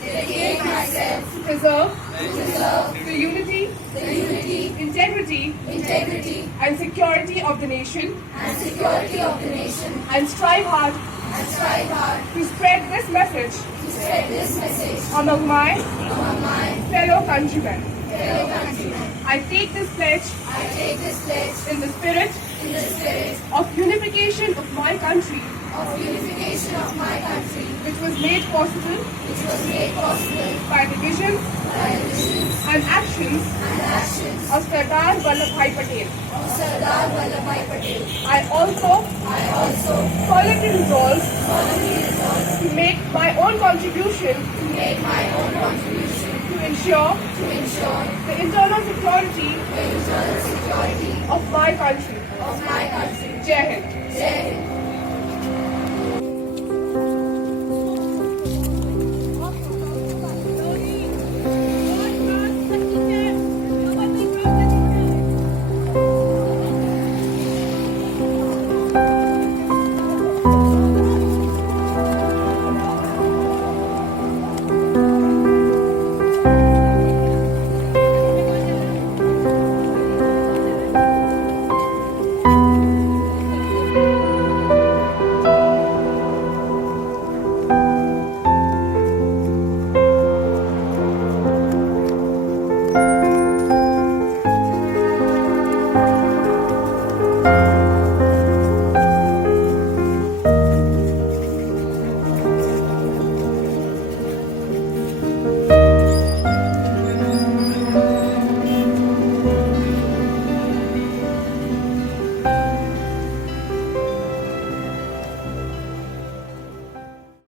dedicate myself to preserve the unity, integrity, and security of the nation, and strive hard to spread this message among my fellow countrymen. I take this pledge in the spirit of unification of my country, which was made possible by the vision and actions of Sardar Vallabhbhai Patel. I also solemnly resolve to make my own contribution to ensure the internal security of my country. Jai Hind.